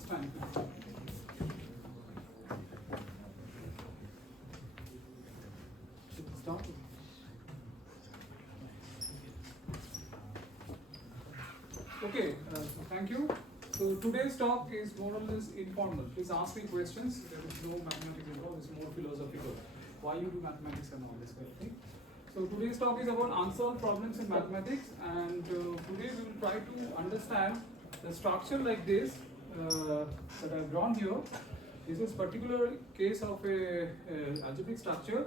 it's fine. Should we start? Okay, thank you. So today's talk is more or less informal. Please ask me questions. There is no mathematics involved. It's more philosophical. Why you do mathematics and all this kind of thing. So today's talk is about unsolved problems in mathematics, and today we will try to understand the structure like this that I've drawn here. This is particular case of a algebraic structure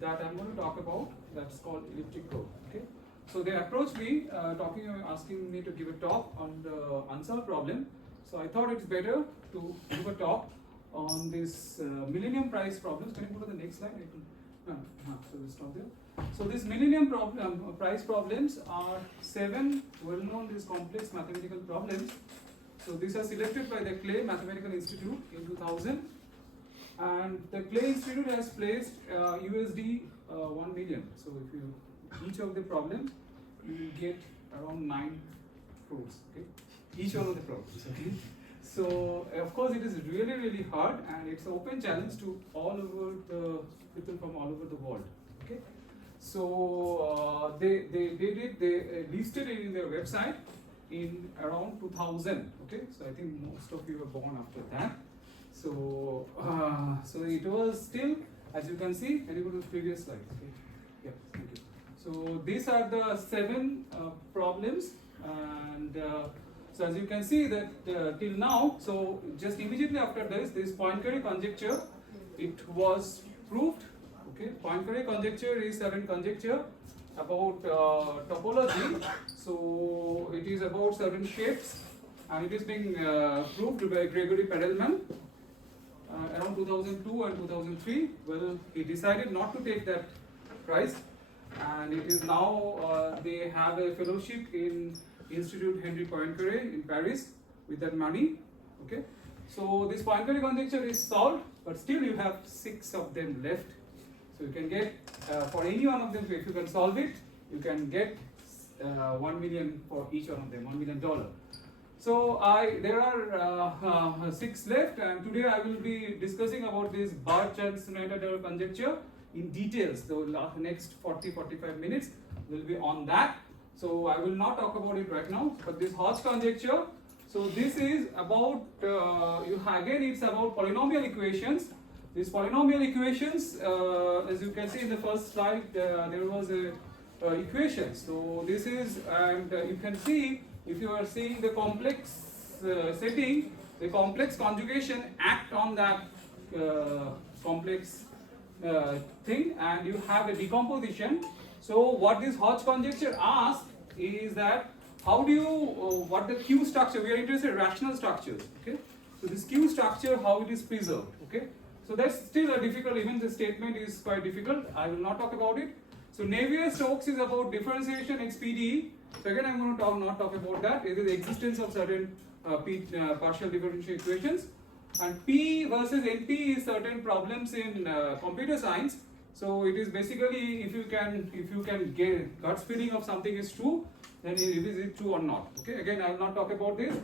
that I'm going to talk about. That's called elliptic curve. Okay. So they approached me, asking me to give a talk on the unsolved problem. So I thought it's better to give a talk on this Millennium Prize problems. Can you go to the next slide? So we'll stop there. So these Millennium Prize problems are 7 well-known these complex mathematical problems. So these are selected by the Clay Mathematical Institute in 2000, and the Clay Institute has placed USD 1 million. So if you each of the problems, you will get around 9 crores. Okay, each one of the problems. Okay, so of course it is really hard, and it's an open challenge to all over the people from all over the world. Okay, so they listed it in their website in around 2000. Okay, so I think most of you were born after that. So so it was still, as you can see. Can you go to the previous slide? Okay. Yeah, thank you. So these are the 7 problems, and so as you can see that till now, so just immediately after this Poincaré conjecture, it was proved. Okay, Poincaré conjecture is certain conjecture about topology. So it is about certain shapes, and it is being proved by Gregory Perelman around 2002 and 2003. Well, he decided not to take that prize, and it is now they have a fellowship in Institut Henri Poincaré in Paris with that money. Okay, so this Poincaré conjecture is solved, but still you have 6 of them left. So you can get for any one of them, if you can solve it, you can get 1 million for each one of them, $1 million. So there are 6 left, and today I will be discussing about this Birch and Swinnerton-Dyer conjecture in details. The next 40-45 minutes will be on that. So I will not talk about it right now. But this Hodge conjecture, so this is about again it's about polynomial equations. These polynomial equations, as you can see in the first slide, there was a equation. So this is, and you can see if you are seeing the complex setting, the complex conjugation act on that complex thing, and you have a decomposition. So what this Hodge conjecture asks is that how do you what the Q structure, we are interested in rational structures. Okay, so this Q structure, how it is preserved. Okay, so that's still a difficult, even the statement is quite difficult. I will not talk about it. So Navier-Stokes is about differentiation XPDE. So again, I'm going to not talk about that. It is the existence of certain partial differential equations. And P versus NP is certain problems in computer science. So it is basically if you can get gut feeling of something is true, then is it true or not. Okay. Again, I will not talk about this.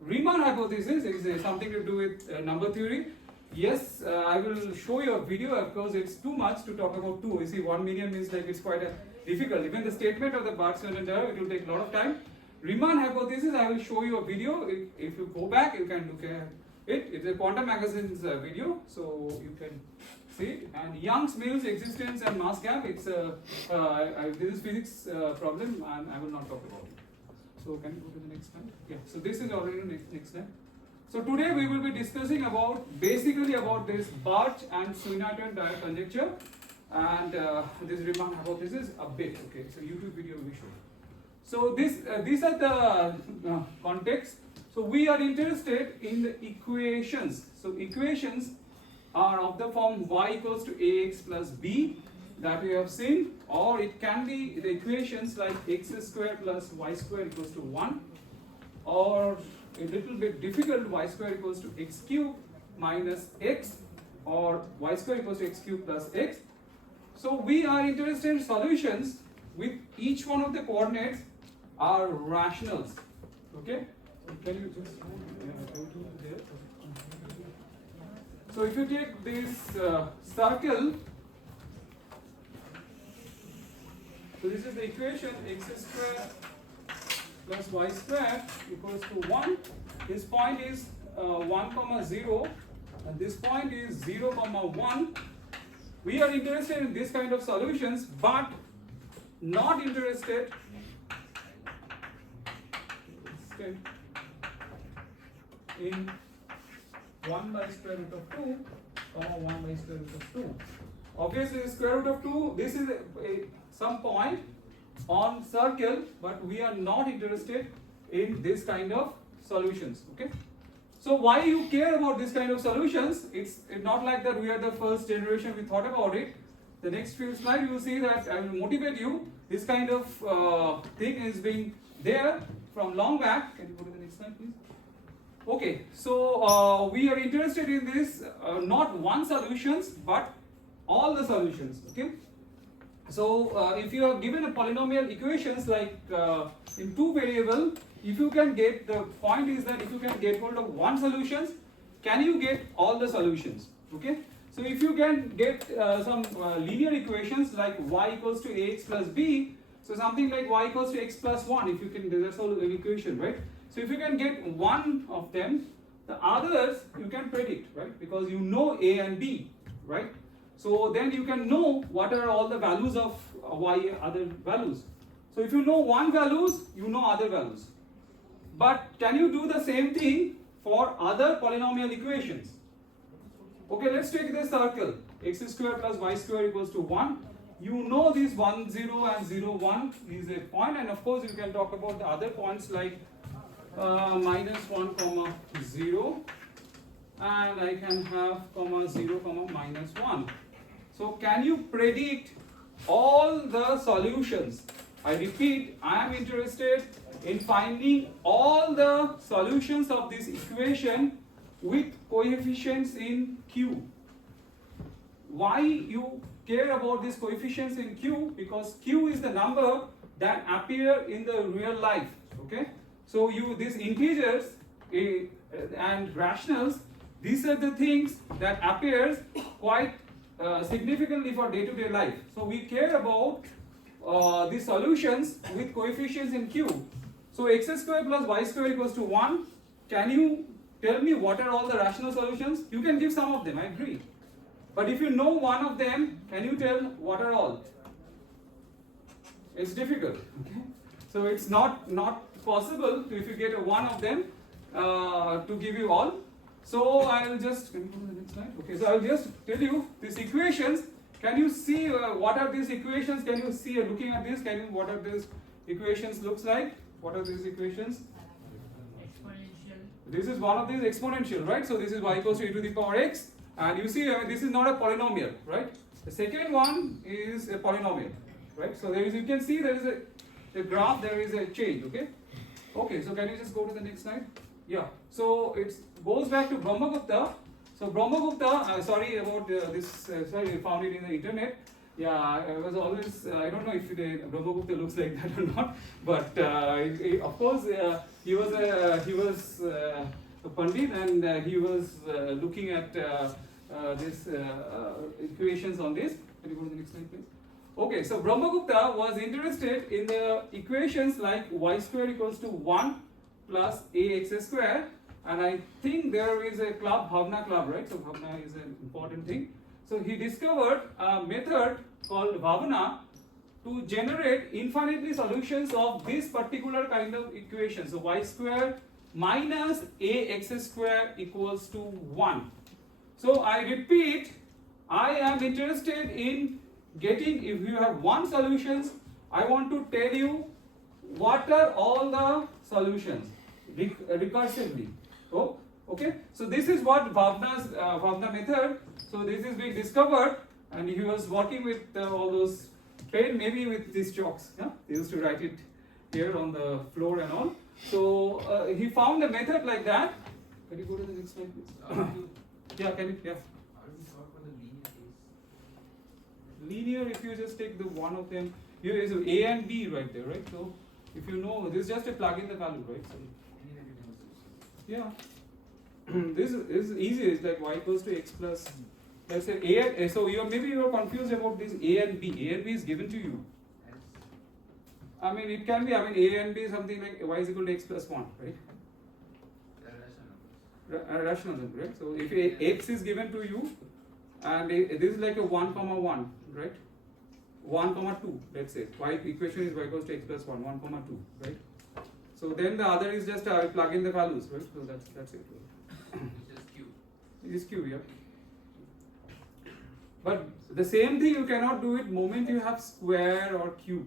Riemann hypothesis is something to do with number theory. Yes, I will show you a video because it's too much to talk about 2. You see, 1 million means like it's quite difficult. Even the statement of the Birch-Swinnerton-Dyer, it will take a lot of time. Riemann hypothesis, I will show you a video. If you go back, you can look at it. It's a Quantum Magazine's video, so you can see it. And Young's-Mills existence and mass gap. It's this is physics problem, and I will not talk about it. So can you go to the next slide? Yeah. So this is already next slide. So today we will be discussing basically about this Birch and Swinnerton-Dyer conjecture, and this Riemann hypothesis a bit. Okay, so YouTube video we show. So these are the context. So we are interested in the equations. So equations are of the form y equals to ax plus b that we have seen, or it can be the equations like x square plus y square equals to 1, or a little bit difficult, y square equals to x cube minus x, or y square equals to x cube plus x. So we are interested in solutions with each one of the coordinates are rationals. Okay, can you just So if you take this circle, so this is the equation x square plus y square equals to 1. This point is 1 comma 0 and this point is 0 comma 1. We are interested in this kind of solutions but not interested in 1 by square root of 2 comma 1 by square root of 2. Obviously square root of 2, this is some point on circle, but we are not interested in this kind of solutions. Okay. So why you care about this kind of solutions? It's not like that we are the first generation we thought about it. The next few slides you will see that I will motivate you. This kind of thing is being there from long back. Can you go to the next slide please? Okay, so we are interested in this not one solutions but all the solutions. Okay. So if you are given a polynomial equations like in 2 variable, if you can get, the point is that if you can get hold of one solutions, can you get all the solutions? Okay. So if you can get some linear equations like y equals to ax plus b, so something like y equals to x plus 1, if you can, that's all an equation, right? So if you can get one of them, the others you can predict, right? Because you know a and b, right? So then you can know what are all the values of y, other values. So if you know one values, you know other values. But can you do the same thing for other polynomial equations? Okay, let's take this circle. X square plus y square equals to 1. You know this 1, 0 and 0, 1 is a point, and of course you can talk about the other points like minus 1 comma 0, and I can have comma 0 comma minus 1. So can you predict all the solutions? I repeat, I am interested in finding all the solutions of this equation with coefficients in Q. Why you care about these coefficients in Q? Because Q is the number that appear in the real life. Okay. So these integers and rationals, these are the things that appears quite significantly for day-to-day life. So we care about the solutions with coefficients in Q. So x square plus y square equals to 1. Can you tell me what are all the rational solutions? You can give some of them, I agree. But if you know one of them, can you tell what are all? It's difficult. Okay? So it's not possible to, if you get one of them to give you all. So I will just, can you go to the next slide? Okay, so I will just tell you these equations. Can you see what are these equations? Can you see looking at this? What are these equations looks like? What are these equations? Exponential. This is one of these exponential, right? So this is y equals to e to the power x, and you see this is not a polynomial, right? The second one is a polynomial, right? So there is, you can see there is a graph, there is a change. Okay. Okay. So can you just go to the next slide? Yeah. So it goes back to Brahmagupta. So Brahmagupta, sorry about this. Sorry, I found it in the internet. Yeah, I was always, I don't know if Brahmagupta looks like that or not, but of course he was a Pandit, and he was looking at this equations on this. Can you go to the next slide please? Okay, so Brahmagupta was interested in the equations like y square equals to 1 plus ax square, and I think there is a club, Bhavna club, right? So Bhavna is an important thing. So he discovered a method called Bhavana to generate infinitely solutions of this particular kind of equation. So y square minus ax square equals to 1. So I repeat, I am interested in getting, if you have one solutions, I want to tell you what are all the solutions recursively. Oh, okay. So this is what Bhavna method. So this is being discovered, and he was working with all those pen, maybe with these chalks. Yeah, they used to write it here on the floor and all. So he found a method like that. Can you go to the next slide, please? Yeah, can you? Yeah. How do we solve for the linear case? Linear, if you just take the one of them, here is A and B right there, right? So if you know, this is just a plug in the value, right? So, Any negative solution? yeah. this is easy. It's like y equals to x plus. Let's say a. So maybe you are confused about this a and b. A and b is given to you. I mean, it can be. I mean, a and b is something like y is equal to x plus 1, right? Rational number, right? So if x is given to you, and this is like a 1 comma 1, right? 1 comma 2, let's say. Y equation is y equals to x plus 1, 1 comma 2, right? So then the other is just plug in the values, right? So that's it. Which is Q. It is Q, yeah. But the same thing you cannot do it moment you have square or cube,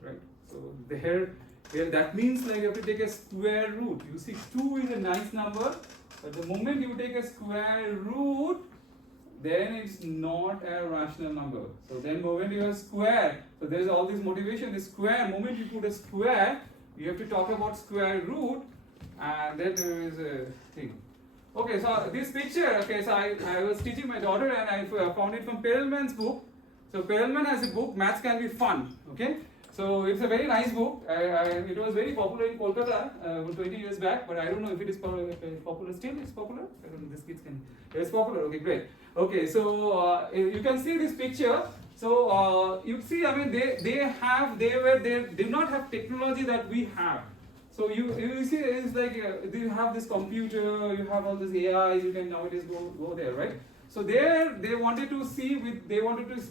right? So here that means like you have to take a square root. You see 2 is a nice number, but the moment you take a square root, then it's not a rational number. So then moment you have square, so there is all this motivation, the square, moment you put a square, you have to talk about square root, and then there is a thing. Okay, so this picture, okay, so I was teaching my daughter and I found it from Perelman's book. So Perelman has a book, Maths Can Be Fun, okay. So it's a very nice book. It was very popular in Kolkata 20 years back, but I don't know if it is popular still. It's popular. I don't know. These kids can. It's popular. Okay, great. Okay, so you can see this picture. So you see, I mean, they did not have technology that we have. So you see, it's like you have this computer, you have all this AI. You can nowadays go there, right? So there they wanted to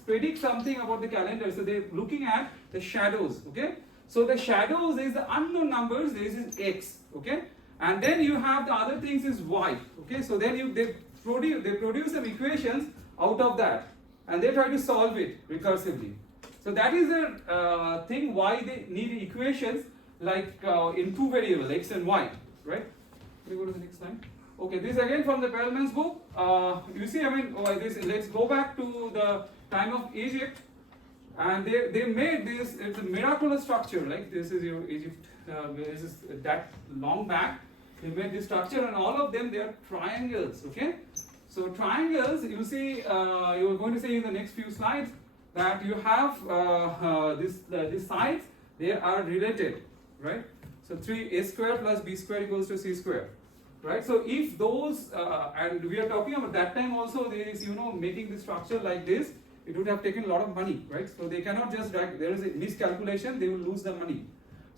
predict something about the calendar. So they're looking at the shadows, okay? So the shadows is the unknown numbers, this is x, okay? And then you have the other things is y, okay? So then they produce some equations out of that, and they try to solve it recursively. So that is the thing why they need equations like in two variables, x and y, right? Can we go to the next slide? Okay, this again from the Perelman's book. You see, I mean, let's go back to the time of Egypt, and they made this. It's a miraculous structure. Like this is your Egypt. This is that long back. They made this structure, and all of them they are triangles. Okay, so triangles. You see, you are going to see in the next few slides that you have these sides. They are related, right? So 3a square plus b square equals to c square. Right, so if those, and we are talking about that time also, there is, making the structure like this, it would have taken a lot of money, right? So they cannot just drag, there is a miscalculation, they will lose the money.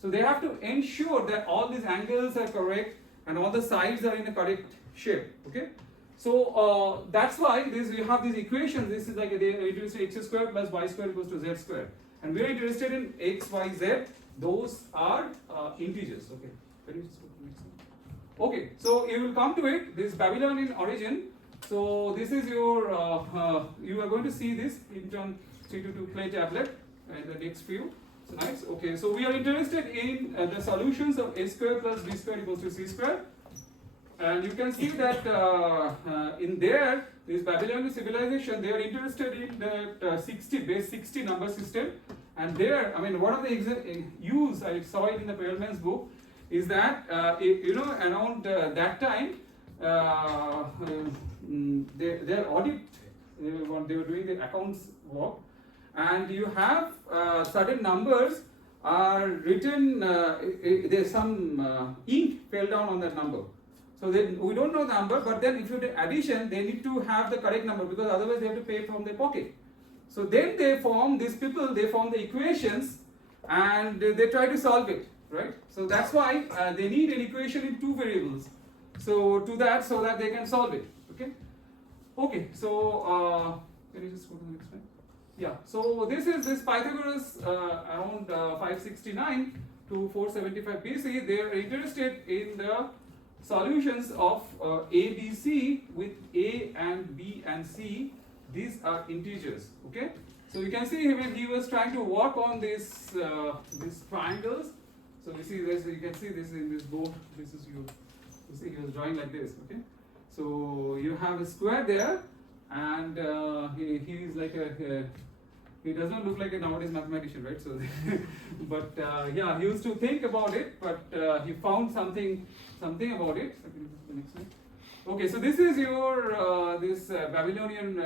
So they have to ensure that all these angles are correct and all the sides are in the correct shape, okay? So that's why you have these equations. This is like they introduced x square plus y square equals to z square. And we are interested in x, y, z. Those are integers, okay? Can you just go to the next one? Okay, so you will come to it, this Babylonian origin. So this is your, you are going to see this in turn 322 clay tablet in the next few slides. Okay, so we are interested in the solutions of a square plus b square equals to c square. And you can see that in this Babylonian civilization, they are interested in the base 60 number system. And there, I mean, one of the use, I saw it in the Perelman's book, is that around that time their audit, they were doing the accounts work, and you have certain numbers are written, there's some ink fell down on that number, so we don't know the number, but then if you do addition they need to have the correct number, because otherwise they have to pay from their pocket. So then they form the equations and they try to solve it. Right, so that's why they need an equation in two variables. So so that they can solve it. Okay. Okay. So can you just go to the next one? Yeah. So this is Pythagoras around 569 to 475 BC. They are interested in the solutions of ABC with A and B and C. These are integers. Okay. So you can see when he was trying to work on these triangles. So you see this, you can see this in this board. This is you see he was drawing like this, okay? So you have a square there, and he is like he does not look like a nowadays mathematician, right? So, but yeah, he used to think about it, but he found something about it. So can you go to the next slide? Okay, so this is your this Babylonian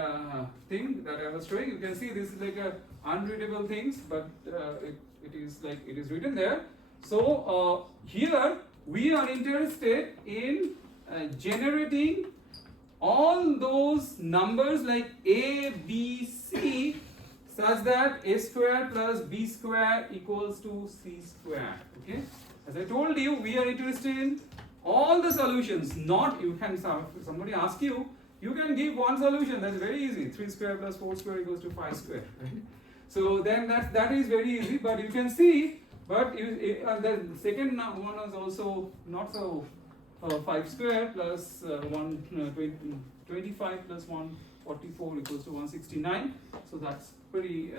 thing that I was showing. You can see this is like a unreadable things, but it is written there. So here we are interested in generating all those numbers like A, B, C such that A square plus B square equals to C square. Okay. As I told you, we are interested in all the solutions. Not you can somebody ask you. You can give one solution. That's very easy. 3 square plus 4 square equals to 5 square. Right? So then that is very easy. But you can see. But the second one is also not so. 5 square plus 25 plus 144 equals to 169. So that's pretty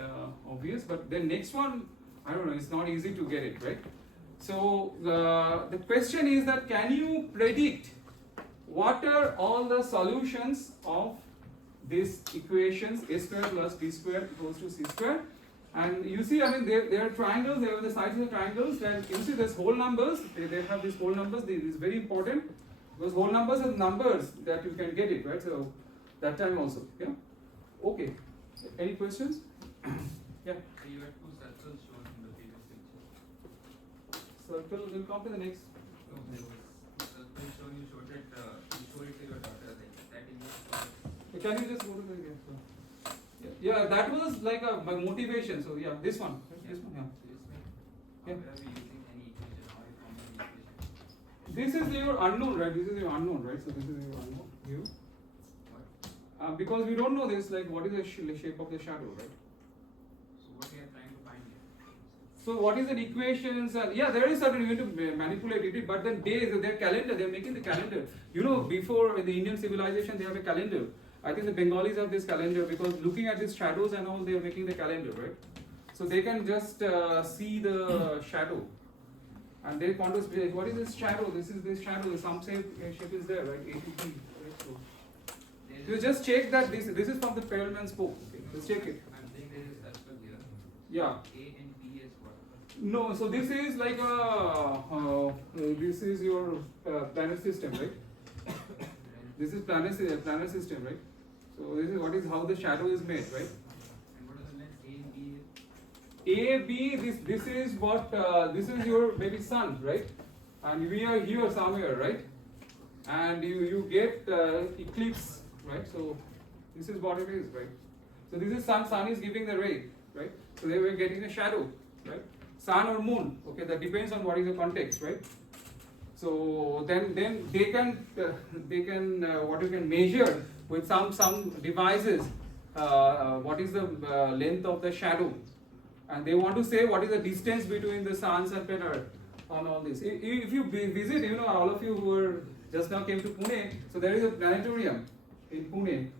obvious. But then next one, I don't know. It's not easy to get it, right? So the question is that can you predict what are all the solutions of these equations A square plus B square equals to C square? And you see, I mean, they are triangles, they have the sides of the triangles, and you see there's whole numbers, they have these whole numbers, this is very important. Those whole numbers are numbers that you can get it, right? So that time also, yeah? Okay. Any questions? Yeah. So you had 2 circles shown in the previous picture. Circle will come to the next. No, there was circle shown, you showed that you showed it to your daughter, that image. Can you just go to the yeah, that was like my motivation. So yeah, this one. This one, yeah. So this way, how are we using any equation? How are you forming an equation? This is your unknown, right? This is your unknown, right? So this is your unknown. You. What? Because we don't know this, like what is the shape of the shadow, right? So what we are trying to find here? So what is the equations? And yeah, there is certain way to manipulate it, but then their calendar, they are making the calendar. You know, before in the Indian civilization, they have a calendar. I think the Bengalis have this calendar because looking at these shadows and all, they are making the calendar, right? So they can just see the shadow, and they want to say, what is this shadow? This is this shadow. Some shape is there, right? A to B. Right? So you just check that this is from the Perelman's book. Okay? Just check it. I'm saying there is a circle here. Yeah. A and B is what? No, so this is like this is your planet system, right? This is planet system, right? So this is what is how the shadow is made, right? And what are the lengths A and B? A, B, this is what this is your maybe sun, right? And we are here somewhere, right? And you get eclipse, right? So this is what it is, right? So this is sun is giving the ray, right? So they were getting a shadow, right? Sun or moon, okay, that depends on what is the context, right? So then they can what you can measure with some devices what is the length of the shadow, and they want to say what is the distance between the suns and planet on all this. If you visit, you know, all of you who were just now came to Pune, so there is a planetarium in Pune.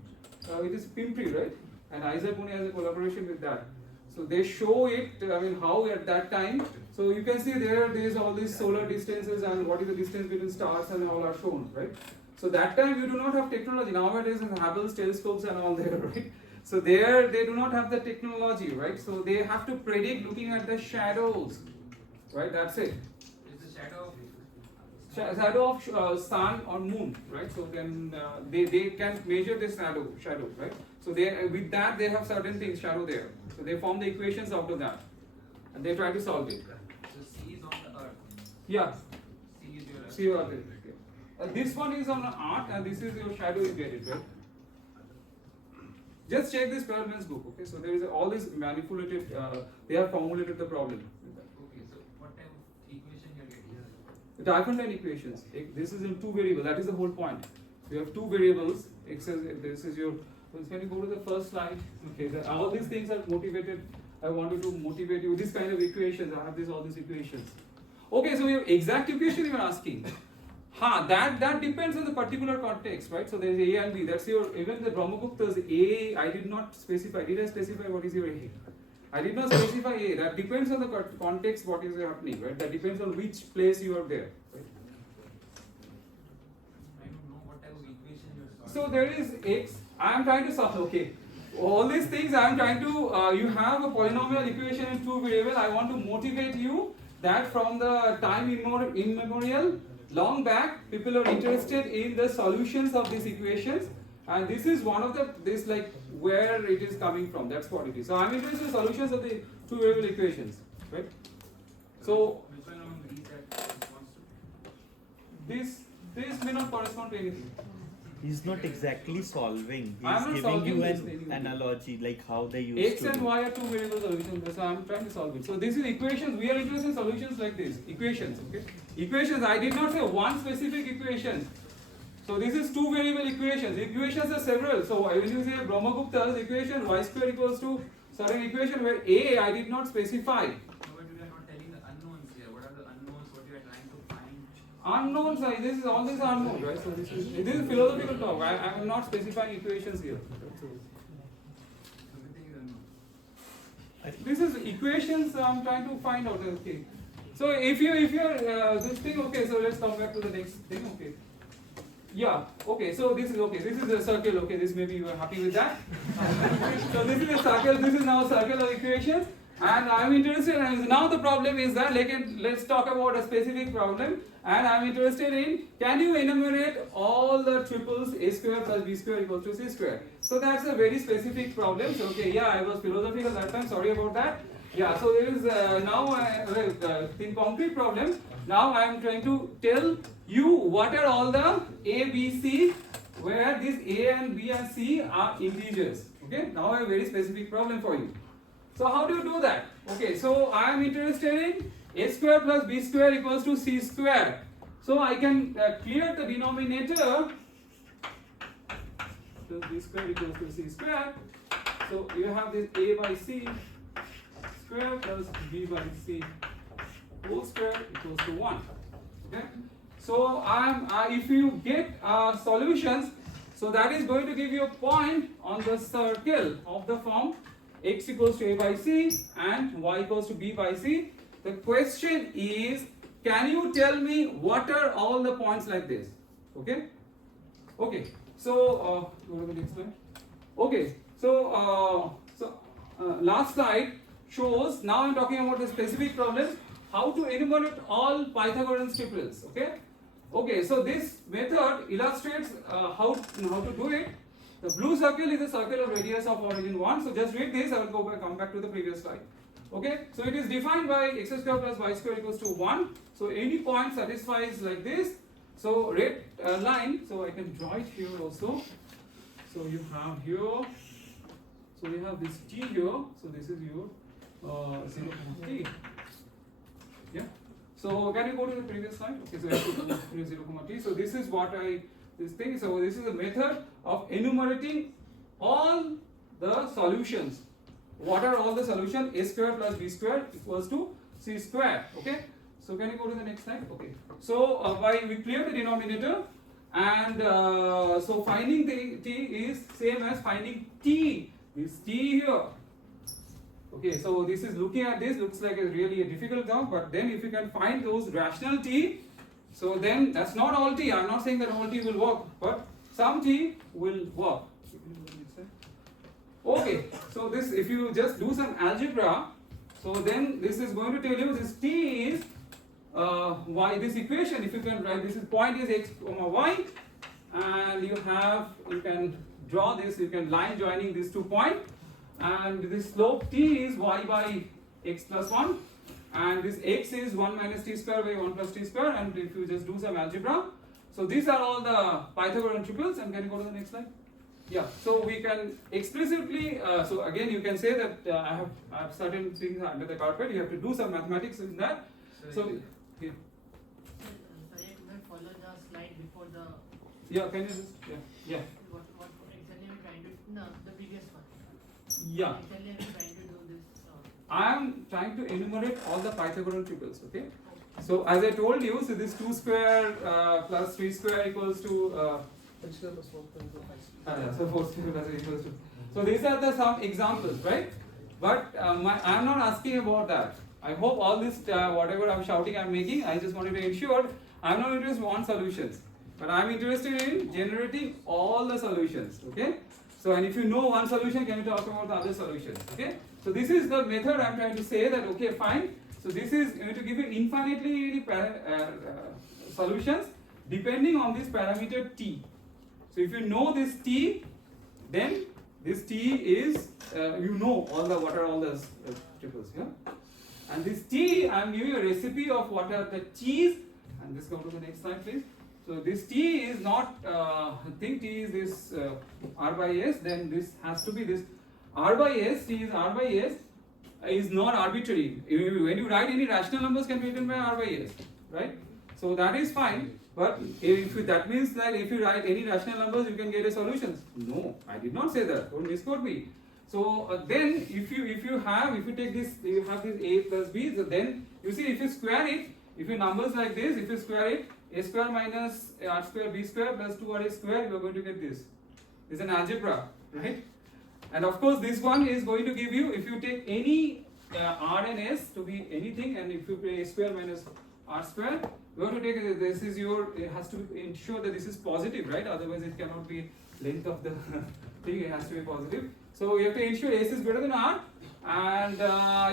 It is Pimpri, right? And IISER Pune has a collaboration with that. So they show it, I mean, how at that time. So you can see there is all these solar distances and what is the distance between stars and all are shown, right? So that time you do not have technology. Nowadays Hubble's telescopes and all there, right? So there they do not have the technology, right? So they have to predict looking at the shadows, right? That's it. Is the shadow of sun or moon, right? So then they can measure this shadow, right? So they with that they have certain things shadow there. So they form the equations out of that, and they try to solve it. So C is on the earth. Yeah. C is your earth. See what it is. This one is on art, and this is your shadow. You get it, right? Just check this Perelman's book. Okay, so there is all this manipulated. They have formulated the problem. Okay, so what type of equation you are getting? The Diophantine equations. This is in 2 variables. That is the whole point. You have 2 variables. This is your. Can you go to the first slide? Okay, all these things are motivated. I wanted to motivate you. This kind of equations. I have all these equations. Okay, so your exact equation you are asking. That depends on the particular context, right? So there is A and B. That's your, even the Brahmagupta's A, I did not specify. Did I specify what is your A? I did not specify A. That depends on the context, what is happening, right? That depends on which place you are there, right? I don't know what type of equation you are So solving. there is X. I am trying to solve, okay. All these things I am trying to, you have a polynomial equation in 2 variables. I want to motivate you that from the time immemorial, long back, people are interested in the solutions of these equations, and this is one of this like where it is coming from. That's what it is. So I'm interested in solutions of the 2 variable equations, right? So which one of these that responds to? this this may not correspond to anything. He's not exactly solving. I'm He's not giving solving you this an anyway. analogy like how they used X to and do. Y are two variable solutions, so I'm trying to solve it. So this is equations. We are interested in solutions like this. Equations, okay? Equations, I did not say one specific equation. So this is two variable equations. Equations are several. So when you say Brahmagupta's equation, y square equals to certain equation where A I did not specify. No, but you are not telling the unknowns here. What are the unknowns? What you are trying to find? Unknowns, this is all these are unknown, right? So this is philosophical talk. I am not specifying equations here. Everything is unknown. This is equations I'm trying to find out. Okay. So if you're this thing, okay, so let's come back to the next thing, okay. Yeah, okay, so this is okay, this is a circle, okay, this maybe you are happy with that. So this is a circle, this is now a circle of equations, and I'm interested, and now the problem is that, let's talk about a specific problem, and I'm interested in, can you enumerate all the triples a square plus b square equals to c square? So that's a very specific problem, so okay, yeah, I was philosophical that time, sorry about that. Yeah, so there is now in concrete problem. Now I am trying to tell you what are all the A, B, C, where these A and B and C are integers. Okay, now I have a very specific problem for you. So how do you do that? Okay, so I am interested in A square plus B square equals to C square. So I can clear the denominator. So B square equals to C square. So you have this A by C square plus b by c whole square equals to 1. Okay, so if you get solutions, so that is going to give you a point on the circle of the form x equals to a by c and y equals to b by c. The question is, can you tell me what are all the points like this? Okay, okay, so go to the next slide. Okay, so last slide shows, now I'm talking about the specific problems, how to enumerate all Pythagorean triples. Okay, okay, so this method illustrates how to do it. The blue circle is a circle of radius of origin 1. So just read this, I will come back to the previous slide. Okay, so it is defined by x square plus y square equals to 1. So any point satisfies like this. So red line, so I can draw it here also. So you have here, so you have this t here, so this is your 0, t. Yeah. So can you go to the previous slide? Okay, so I have to do 0, t. So this is what this thing. So this is a method of enumerating all the solutions. What are all the solutions? A square plus b square equals to c square. Okay. So can you go to the next slide? Okay. So we clear the denominator, and so finding the t is same as finding t. This t here. Okay, so this is looking at this, looks like really a difficult job, but then if you can find those rational t, so then that's not all t. I'm not saying that all t will work, but some t will work. Okay, so this, if you just do some algebra, so then this is going to tell you this t is y, this equation, if you can write, this is point is x comma y, and you can draw this, you can line joining these 2 points. And this slope t is y by x plus 1, and this x is 1 minus t square by 1 plus t square, and if you just do some algebra, so these are all the Pythagorean triples. And can you go to the next slide? Yeah, so we can explicitly, so again you can say that I have certain things under the carpet, you have to do some mathematics in that. So yeah. Sorry, I could not follow the slide before the. Yeah, can you just, yeah. What exactly I'm trying to. No, the previous one. Yeah. Exactly I'm trying to do this. I am trying to enumerate all the Pythagorean triples, okay? So as I told you, so this 2 square plus 3 square equals to so 4 square plus 3 equals to. So these are the some examples, right? But I am not asking about that. I hope all this whatever I'm shouting I'm making, I just wanted to ensure I'm not interested in one solutions, but I'm interested in generating all the solutions, okay? So, and if you know one solution, can you talk about the other solutions? Okay. So this is the method I'm trying to say that, okay, fine. So this is going to give you infinitely solutions depending on this parameter t. So if you know this t, then this t is, you know all the, what are all the triples here. And this t, I'm giving you a recipe of what are the t's. And just go to the next slide, please. So this t is not, think t is this r by s, then this has to be this r by s, t is r by s is not arbitrary. When you write any rational numbers can be written by r by s, right? So that is fine. But if that means that if you write any rational numbers you can get a solution. No, I did not say that. Don't misquote me. So then if you take this, you have this a plus b. So then you see if you square it, if you numbers like this, if you square it, a square minus r square b square plus 2ra square, you are going to get this. It's an algebra, right? And of course this one is going to give you, if you take any r and s to be anything, and if you pay a square minus r square, you have to take this is your, it has to ensure that this is positive, right? Otherwise it cannot be length of the thing, it has to be positive. So you have to ensure s is greater than r, and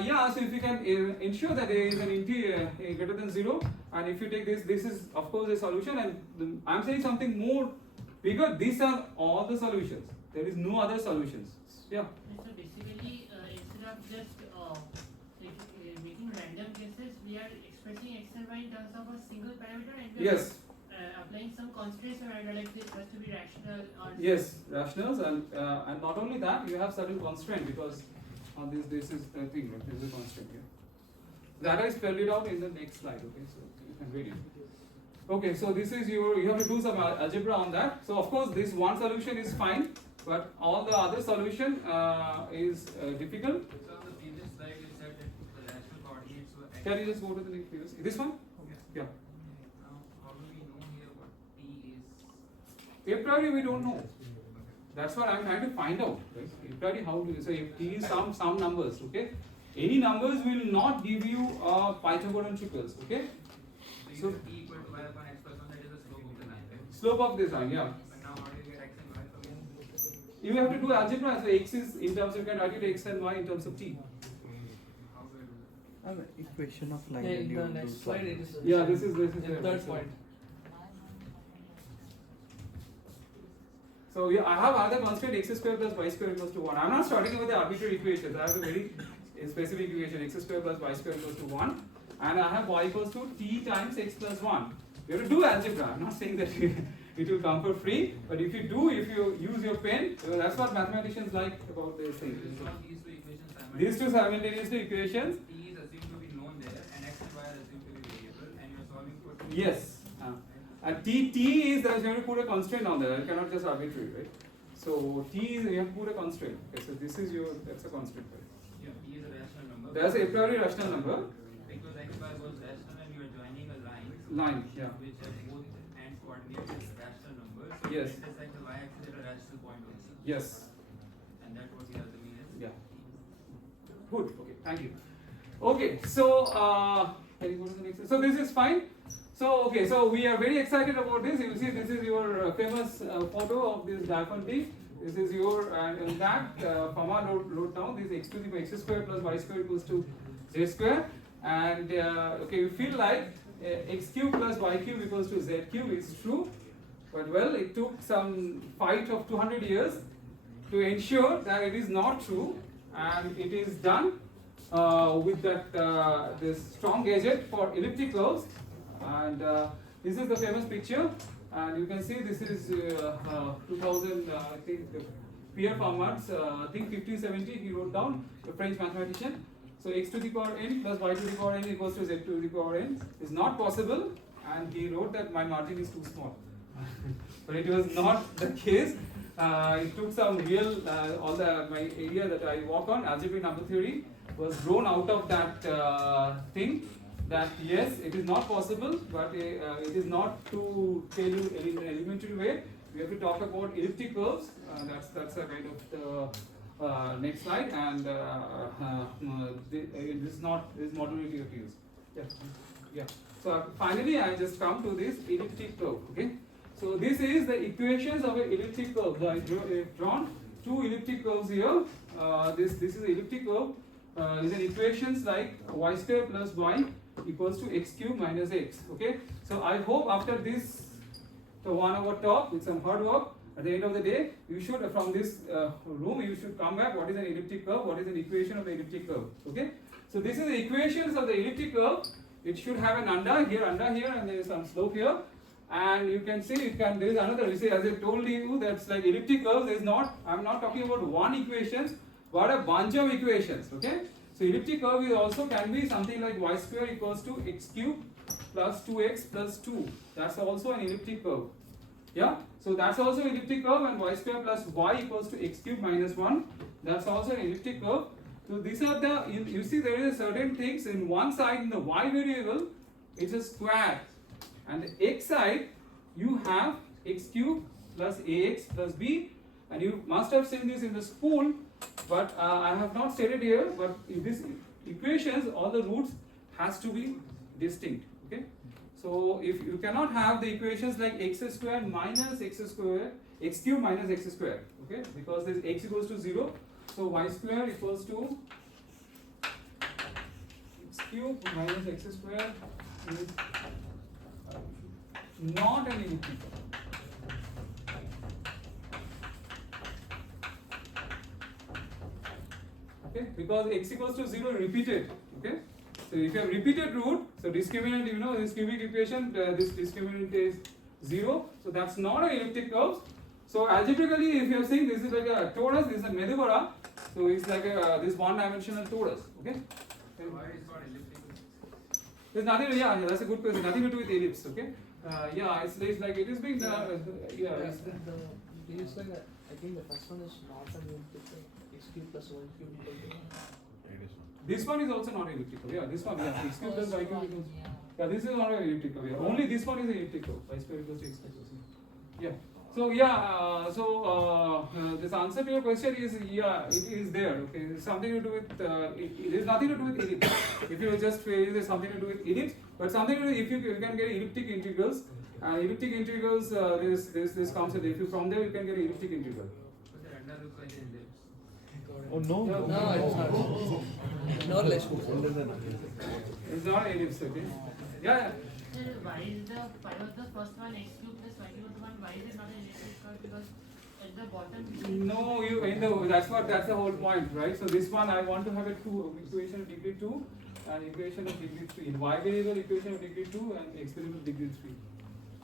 yeah, so if you can ensure that there is an interior greater than 0, and if you take this is of course a solution, and I'm saying something more bigger, these are all the solutions, there is no other solutions. Yeah. So basically, instead of just making random cases, we are expressing x and y in terms of a single parameter, and we are Yes. applying some constraints or like this has to be rational or Yes, rationals, and not only that, you have certain constraint, because on this is the thing, right? There is a constraint here. That I spelled it out in the next slide. Okay, so you can read it. Okay, so this is your, you have to do some algebra on that. So of course this one solution is fine, but all the other solution is difficult. So on the previous slide you said that the rational coordinates were x. Can you just go to the next previous? This one? Yeah. Now how do we know here what t is? A priori we don't know. That's what I'm trying to find out. Right? A priori how do you, so if t is some numbers, okay? Any numbers will not give you Pythagorean triples, okay? So t equal to y upon x plus 1, that is the slope of the line, right? Slope of this line, yeah. But now how do you get x and y from here? You have to do algebra. So x is in terms of, you can write it x and y in terms of t. How do I do that? Equation of line. Yeah, and in you the will do next slide solving. it is. Yeah, this is in the third point. So yeah, I have other constraint x square plus y square equals to 1. I'm not starting with the arbitrary equations. I have a very specific equation, x square plus y square equals to 1, and I have y equals to t times x plus 1. You have to do algebra. I'm not saying that it will come for free, but if you do, if you use your pen, that's what mathematicians like about this So thing. you solve these two equations simultaneously. These two simultaneous equations. T is assumed to be known there, and x and y are assumed to be variable, and you are solving for t. Yes. And t is that you have to put a constraint on there. You cannot just arbitrary, right? So t is, you have to put a constraint. Okay, so this is your, that's a constraint, right? Yeah, t is a rational number. That's a priori rational number. Because x y was rational, and you are joining a line. Line, yeah. Which have both ends coordinates as rational numbers. So Yes. you intersect the y-axis at a rational point only. Yes. And that was the other mean is. Yeah. Good. Okay. Thank you. Okay. So can you go to the next? So this is fine. So okay. So we are very excited about this. You see, this is your famous photo of this diaphanty. This is your, and in that Fama wrote down this x to the x square plus y square equals to z square, and okay, you feel like x cube plus y cube equals to z cube is true, but well, it took some fight of 200 years to ensure that it is not true, and it is done with that this strong gadget for elliptic curves, and this is the famous picture, and you can see this is 2000 I think Pierre Fermat's I think 1570 he wrote down, the French mathematician. So x to the power n plus y to the power n equals to z to the power n is not possible, and he wrote that my margin is too small. But it was not the case. It took some real, all the my area that I walk on, algebraic number theory, was grown out of that thing. That yes, it is not possible, but it is not to tell you in an elementary way. We have to talk about elliptic curves. That's a kind of the next slide, and this is not this modulity of use. Yeah, yeah. So finally, I just come to this elliptic curve. Okay. So this is the equations of an elliptic curve. I have drawn two elliptic curves here. This is elliptic curve. Is an equations like y square plus y equals to x cube minus x. Okay. So I hope after this, the 1 hour talk with some hard work, at the end of the day, you should from this room you should come back. What is an elliptic curve? What is an equation of the elliptic curve? Okay. So this is the equations of the elliptic curve. It should have an under here, and there is some slope here. and you can see there is another. You see, as I told you, that's like elliptic curves is not. I'm not talking about one equation, but a bunch of equations. Okay. So elliptic curve is also can be something like y square equals to x cube plus 2x plus 2. That's also an elliptic curve. Yeah. So that's also elliptic curve, and y square plus y equals to x cube minus 1. That's also an elliptic curve. So these are the, you see there is certain things in one side in the y variable, it's a square, and the x side you have x cube plus ax plus b, and you must have seen this in the school, but I have not stated here, but in this equations all the roots has to be distinct. Okay. So if you cannot have the equations like x square minus x square, x cube minus x square, okay, because this x equals to 0, so y square equals to x cube minus x square is not an elliptic curve. Okay, because x equals to 0 repeated. Okay. So if you have repeated root, so discriminant, you know, this cubic equation, this discriminant is 0. So that's not an elliptic curve. So algebraically, if you are saying this is like a torus, this is a Debargha, so it's like a, this one-dimensional torus. Okay. Why is not elliptical? There's nothing. Yeah, that's a good question. Nothing to do with ellipse. Okay. Yeah, it's like it is being. Yeah. It's, You say that I think the first one is not an elliptical. X cube plus y cube equal to. this one is also not elliptical. Yeah, this one. Yeah, x cube plus y cube equals. Yeah, this is not an elliptical. Yeah, only this one is elliptical. Y square equals to x square. Yeah. So yeah, this answer to your question is yeah, it is there. Okay, it's something to do with it is nothing to do with ellipse. If you just feel there's something to do with ellipse, but something to do if you can get elliptic integrals. Elliptic integrals, this concept. If you from there you can get elliptic integral. But the under looks like an ellipse. Oh no. Yeah, No, it's not. No relation. It's not ellipse. Okay. Yeah. Sir, why is the phi of the first one x cube plus y cube plus 1? Why is it not an elliptic curve? Because at the bottom. No, you in the that's the whole point, right? So this one I want to have a equation of degree 2 and equation of degree 3. In y variable equation of degree 2 and x variable degree 3.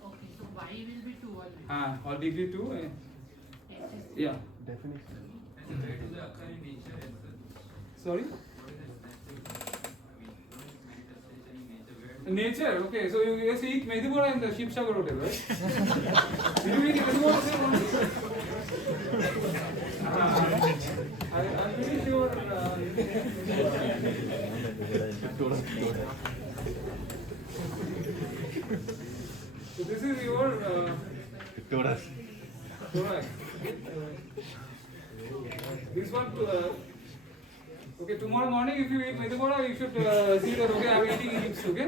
Okay, so y will be 2 always. Or degree 2. X is Yeah. Definition. And where does it occur in nature as well? Sorry. What is the natural? I mean, what is manifestation in nature? Where does Nature. Okay. So you see Debargha in the Shipshagar Hotel, right? Did you eat Debargha there? I'm pretty sure. So this is your Torus. correct. This one. Okay, tomorrow morning if you eat Debargha, you should see that okay, I'm eating ellipse. Okay.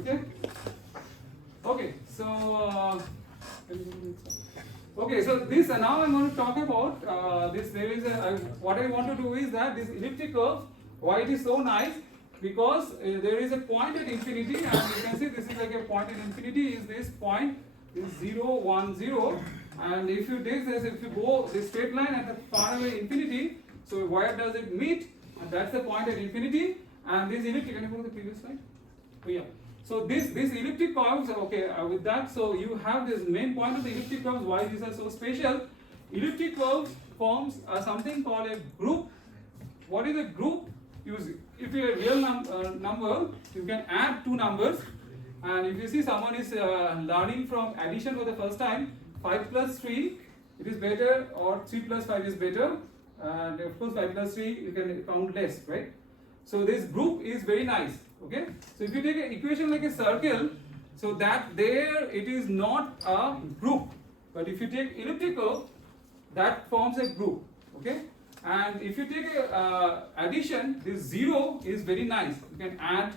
Okay. Okay. So. Okay, so this now I'm going to talk about this. There is a what I want to do is that this elliptic curve, why it is so nice, because there is a point at infinity, and you can see this is like a point at infinity. Is this point is 0, 1, 0, and if you take this, if you go this straight line at the far away infinity, so where does it meet? And that's the point at infinity. And this elliptic. Can you go to the previous slide? Oh, yeah. So this elliptic curves, okay, with that, so you have this main point of the elliptic curves, why these are so special. Elliptic curves forms something called a group. What is a group? If you have a real number, you can add two numbers, and if you see someone is learning from addition for the first time, 5 plus 3, it is better, or 3 plus 5 is better, and of course 5 plus 3 you can count less, right? So this group is very nice. Okay, so if you take an equation like a circle, so that there it is not a group, but if you take elliptical, that forms a group. Okay, and if you take a addition, this 0 is very nice. You can add,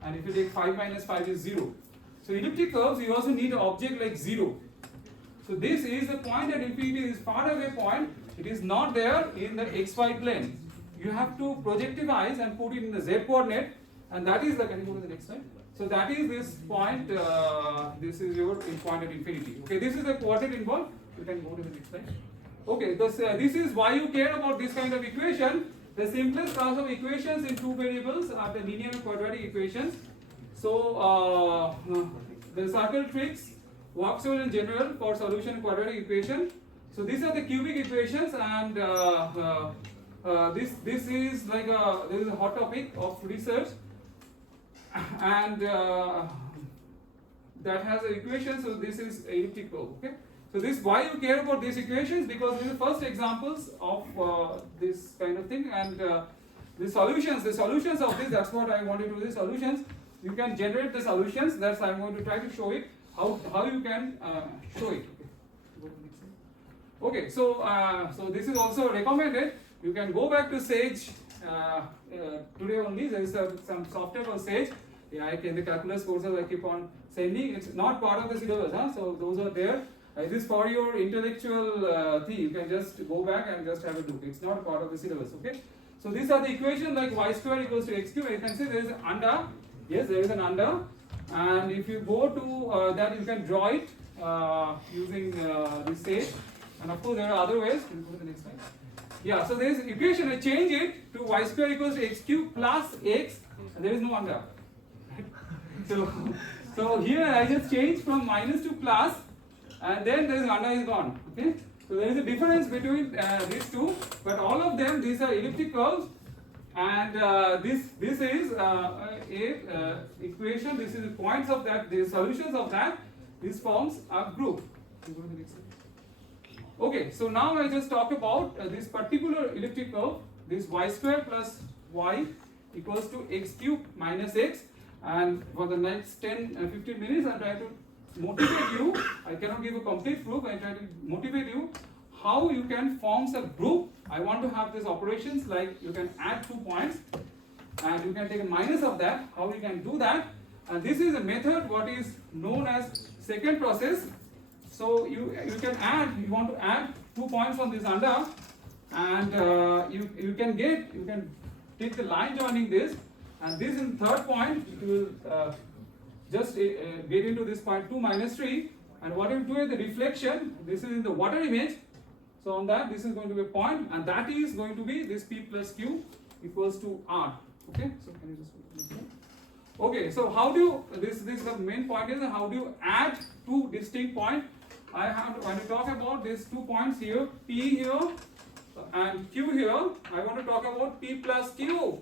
and if you take 5 minus 5 is 0. So elliptic curves, you also need an object like 0. So this is the point at infinity, is far away point. It is not there in the xy plane. You have to projectivize and put it in the z coordinate. And that is the, can you go to the next slide? So that is this point, this is your point at infinity. Okay, this is the quartet involved. You can go to the next slide. Okay, this is why you care about this kind of equation. The simplest class of equations in two variables are the linear and quadratic equations. So the circle tricks works well in general for solution quadratic equation. So these are the cubic equations, and this is like this is a hot topic of research, and that has an equation. So this is elliptical. Okay. So this, why you care about these equations, because these are the first examples of this kind of thing, and the solutions of this. That's what I want to do. The solutions, you can generate the solutions. That's I'm going to try to show it how you can show it. Okay, so so this is also recommended. You can go back to Sage today only. There is some software called Sage. Yeah, I can, the calculus courses I keep on sending. It's not part of the syllabus, huh? So those are there. It is for your intellectual thing. You can just go back and just have a look. It's not part of the syllabus. Okay. So these are the equations like y square equals to x cube. You can see there is an under. Yes, there is an under. And if you go to that, you can draw it using this Sage. And of course, there are other ways. Can you go to the next slide? Yeah, so there is equation. I change it to y square equals to x cube plus x, and there is no under. So here I just change from minus to plus, and then there is under is gone. Okay. So there is a difference between these two, but all of them, these are elliptic curves, and this is a equation. This is the points of that. The solutions of that. This forms a group. Can you go to the next slide? Okay, so now I just talk about this particular elliptic curve, this y square plus y equals to x cube minus x, and for the next 10-15 minutes I try to motivate you. I cannot give a complete proof. I try to motivate you how you can form a group. I want to have these operations like you can add 2 points and you can take a minus of that, how you can do that, and this is a method what is known as second process. So you can add, you want to add 2 points from this under, and you can take the line joining this, and this in third point it will just get into this point 2 minus 3, and what you do is the reflection. This is in the water image. So on that, this is going to be a point, and that is going to be this p plus q equals to r. Okay, so can you just okay? So how do you, this the main point is how do you add 2 distinct points? I have when you talk about these 2 points here, P here and Q here, I want to talk about P plus Q.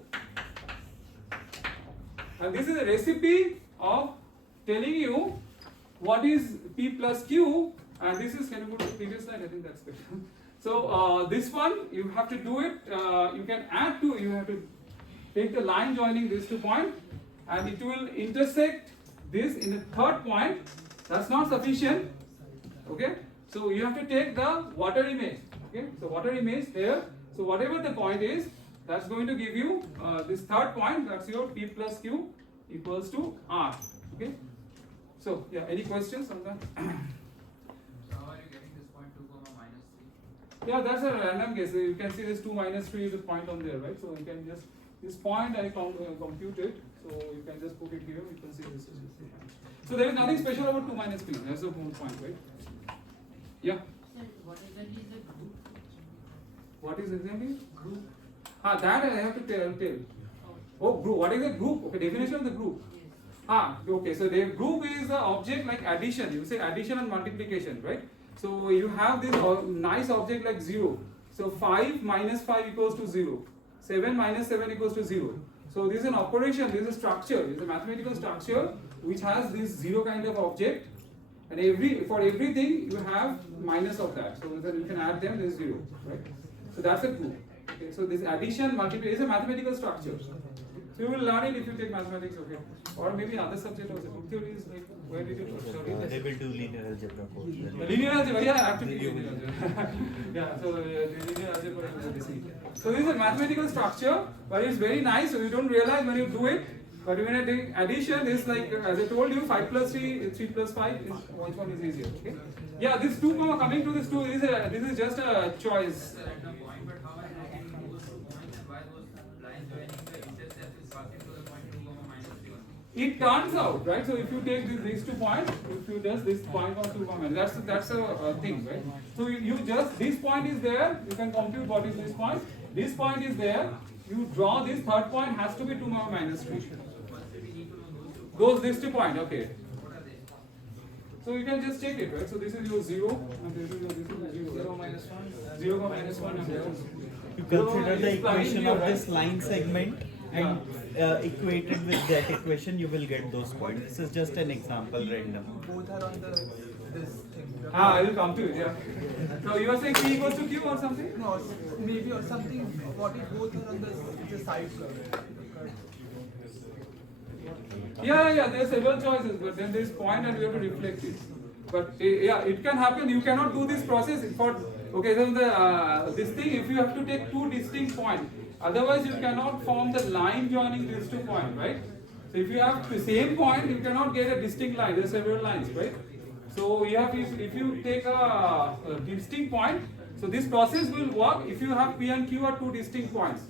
And this is a recipe of telling you what is P plus Q, and this is, can you go to the previous slide? I think that's good. So this one you have to do it, you can add 2, you have to take the line joining these 2 points, and it will intersect this in the third point. That's not sufficient. Okay, so you have to take the water image. Okay, so water image here. So whatever the point is, that's going to give you this third point. That's your P plus Q equals to R. Okay. So yeah, any questions on that? So how are you getting this point 2 minus 3? Yeah, that's a random case. You can see this 2 minus 3 is a point on there, right? So you can just this point I compute it. So you can just put it here. You can see this is the point. So there is nothing special about 2 minus 3. That's the whole point, right? Yeah. Sir, what exactly is a group? What is exactly? Group. That I have to tell. Oh, group. What is a group? Okay, definition of the group. Yes. Okay. So the group is the object like addition. You say addition and multiplication, right? So you have this nice object like 0. So 5 minus 5 equals to 0. 7 minus 7 equals to 0. So this is an operation. This is a structure. This is a mathematical structure which has this 0 kind of object. And for everything you have minus of that, so that you can add them. There is 0, right? So that's a group. Okay, so this addition, multiplication is a mathematical structure. So you will learn it if you take mathematics, okay? Or maybe other subject also. Group theory is like, where did you They will do linear algebra course. Linear algebra, yeah, actually linear algebra. Yeah, so the linear algebra is the So this is a mathematical structure, but it's very nice. So you don't realize when you do it. But when I take addition, is like as I told you, 5 plus 3, 3 plus 5. Which one is easier? Okay. Yeah, this 2 coming to this 2 this is just a choice. It's a random point, but how are you getting those 2 points, and why those lines joining the intercept is passing to the point 2 minus 3 only? It turns out, right? So if you take these 2 points, if you just this point or 2 minus, that's a thing, right? So you just this point is there. You can compute what is this point. This point is there. You draw this third point has to be 2 minus 3. these 2 points, okay. So you can just check it, right? So this is your 0 and this is your 0. 0 minus 1. 0, 1 and 0. You consider the equation of this line segment and equate it with that equation, you will get those points. This is just an example, random. Both are on this thing. I will come to it, yeah. So you are saying P equals to Q or something? No, maybe or something. What if both are on the side curve? Yeah, there are several choices, but then there is point and we have to reflect it. But yeah, it can happen. You cannot do this process for, okay, so this thing, if you have to take 2 distinct points, otherwise you cannot form the line joining these 2 points, right? So if you have the same point, you cannot get a distinct line. There are several lines, right? So you have, if you take a distinct point, so this process will work if you have P and Q are 2 distinct points.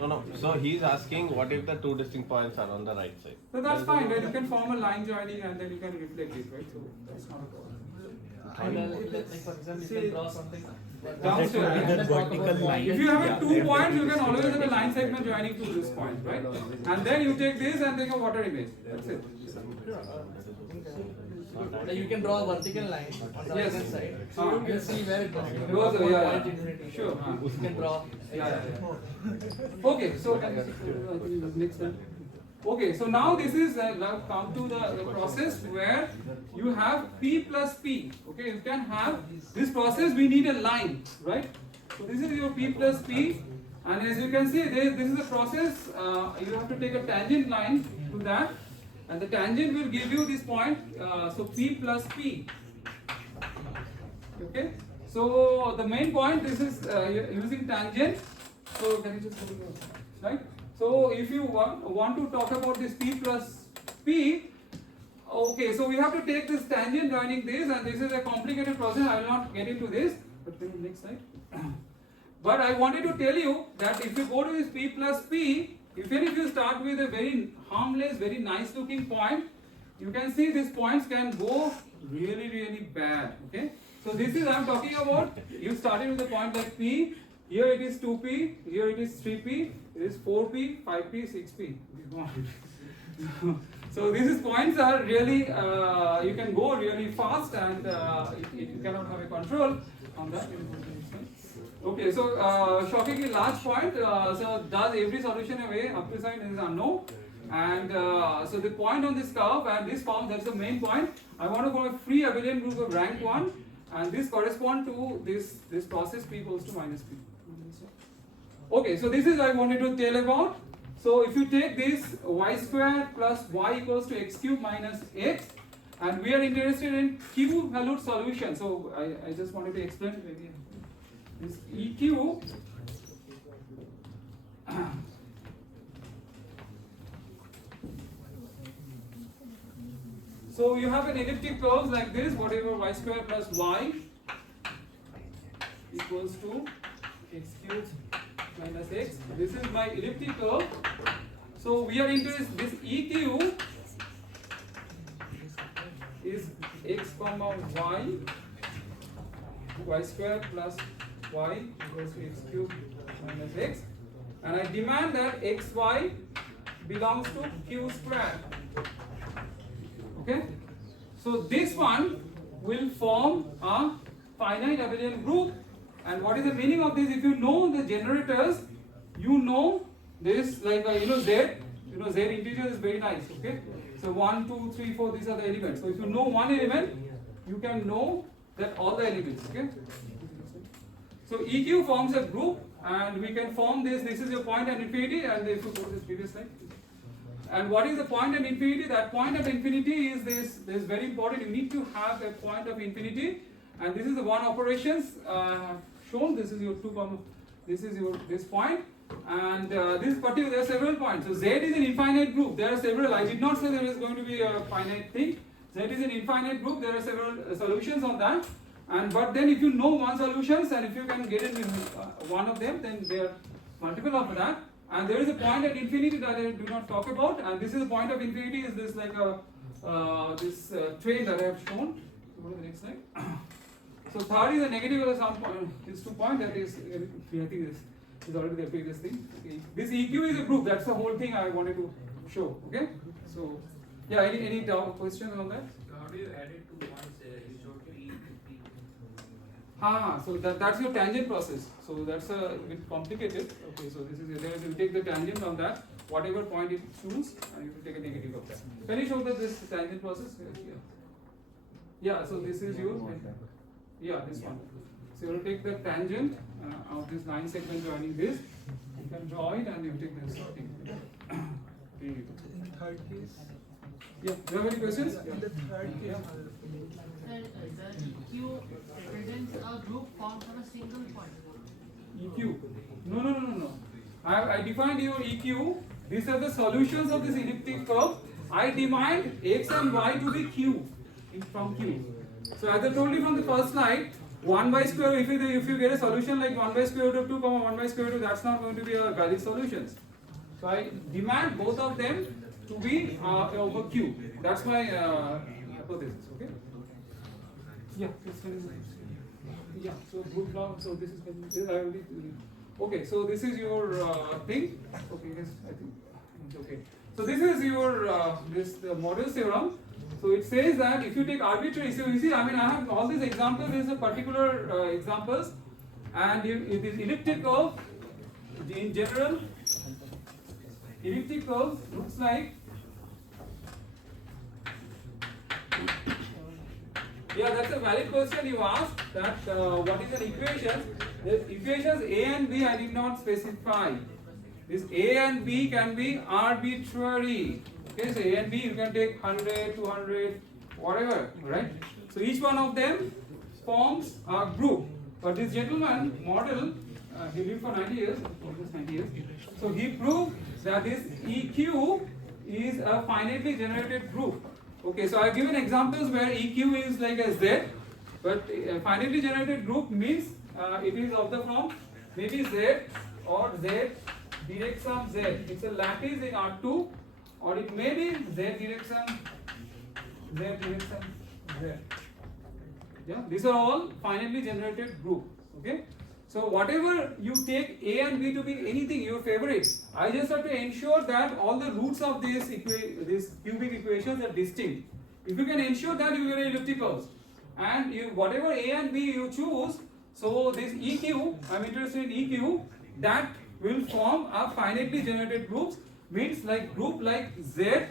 No. So he's asking what if the 2 distinct points are on the right side? So that's fine, right? You can form a line joining and then you can reflect it, right? So that's not a problem. Like for example, you can draw something. Downstairs, That vertical line. if you have Yeah, a 2 that points, you will can be always have a vertical. line segment joining to this point, right? And then you take this and take a water image. That's it. Like you can draw a vertical line on the Yes. right side. Ah. You can see where it goes. You can Goes, draw yeah. point infinity. Sure. You can draw. Yeah. Okay, so next one. Okay, so now this is now come to the process where you have P plus P. Okay, you can have this process. We need a line, right? So this is your P plus P, and as you can see, this is the process. You have to take a tangent line to that, and the tangent will give you this point. So P plus P. Okay, so the main point. This is using tangent. So can you just put it on, right? So if you want to talk about this P plus P, okay, so we have to take this tangent joining this, and this is a complicated process. I will not get into this, but can you next slide? But I wanted to tell you that if you go to this P plus P, even if you start with a very harmless, very nice looking point, you can see these points can go really, really bad. Okay, so this is I'm talking about. You started with a point like P. Here it is 2P, here it is 3P, it is 4P, 5P, 6P. So these points are really, you can go really fast and you cannot have a control on that. Okay, so shockingly large point. So does every solution away up to side is unknown. And so the point on this curve and this form, that's the main point. I want to go a free abelian group of rank 1, and this correspond to this process P equals to minus P. Okay, so this is I wanted to tell about. So if you take this y square plus y equals to x cube minus x, and we are interested in Q valued solution. So I just wanted to explain it again. This EQ so you have an elliptic curve like this, whatever y square plus y equals to x cubed minus x. This is my elliptic curve. So we are interested, this EQ is x comma y square plus y equals to x cubed minus x, and I demand that xy belongs to q square. Okay, so this one will form a finite abelian group. And what is the meaning of this? If you know the generators, you know this like Z. Z integer is very nice. Okay, so 1, 2, 3, 4. These are the elements. So if you know one element, you can know that all the elements. Okay. So EQ forms a group, and we can form this. This is your point and infinity. And if you go to this previous slide. And what is the point and infinity? That point of infinity is this. This is very important. You need to have a point of infinity, and this is the one operations shown. This is your 2, this is your this point, and this particular there are several points. So Z is an infinite group. There are several. I did not say there is going to be a finite thing. Z is an infinite group. There are several solutions on that. And but then if you know one solutions, and if you can get it in one of them, then there are multiple of that. And there is a point at infinity that I do not talk about. And this is the point of infinity. Is this like a this train that I have shown? Go to the next slide. So third is a negative of some point. This 2 point that is I think this is already the previous thing. Okay. This EQ is a group. That's the whole thing I wanted to show. Okay. So Yeah, any doubt, questions on that? So how do you add it to points? You showed P, P. So that's your tangent process. So that's a bit complicated. Okay, so this is there is you take the tangent on that, whatever point it choose, and you will take a negative of that. Can you show that this tangent process? Yeah. So this is your this one. So you will take the tangent of this line segment joining this. You can draw it and you take this thing. In the third case. Yeah. Do you have any questions? In the third case. Sir, the EQ represents a group formed from a single point. EQ. No. I defined your EQ. These are the solutions of this elliptic curve. I defined x and y to be q from q. So as I told you from the first slide, 1 by square. If you get a solution like 1 by square root of 2, 1 by square root of 2, that's not going to be a valid solutions. So I demand both of them to be over q. That's my hypothesis. Okay. Yeah. So good now. So this is okay. So this is your thing. Okay. Yes, I think it's okay. So this is your the model theorem. So it says that if you take arbitrary, so you see, I mean, I have all these examples. These are particular examples, and it is elliptic curve. In general, elliptic curve looks like. Yeah, that's a valid question you asked. That what is an equation? The equations A and B I did not specify. This A and B can be arbitrary. Okay, so A and B you can take 100, 200, whatever, right? So each one of them forms a group. But this gentleman model, he lived for 90 years, almost 90 years. So he proved that this EQ is a finitely generated group. Okay, so I have given examples where EQ is like a Z, but a finitely generated group means it is of the form maybe Z or Z direct sum Z. It's a lattice in R2, or it may be Z direct sum Z. Yeah, these are all finitely generated group. Okay, so whatever you take A and B to be anything your favorite, I just have to ensure that all the roots of these cubic equations are distinct. If you can ensure that, you get ellipticals, and whatever A and B you choose, so this EQ, I'm interested in EQ, that will form a finitely generated groups, means like group like Z